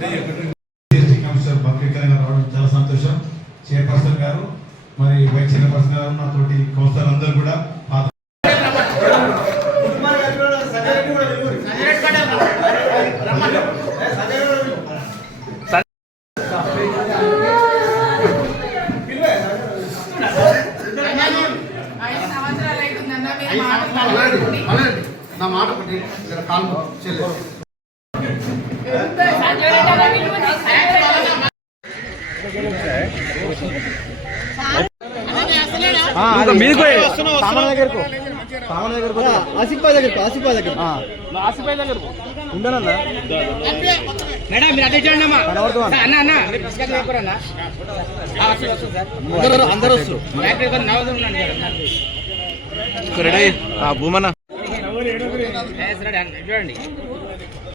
Commissioner బక్రీకరంగా రావడం చాలా సంతోషం. చైర్పర్సన్ గారు మరి వైస్ చైర్పర్సన్ గారు నాతోటి కౌన్సిలర్ అందరూ కూడా నా మాట కాలు చెల్లె ఆసిఫాయ్ దగ్గర ఉండనన్నా మేడం మీరు అదే చూడండి అమ్మా అన్న అన్న అందరూ వస్తారు రెడీ భూమన్న చూడండి.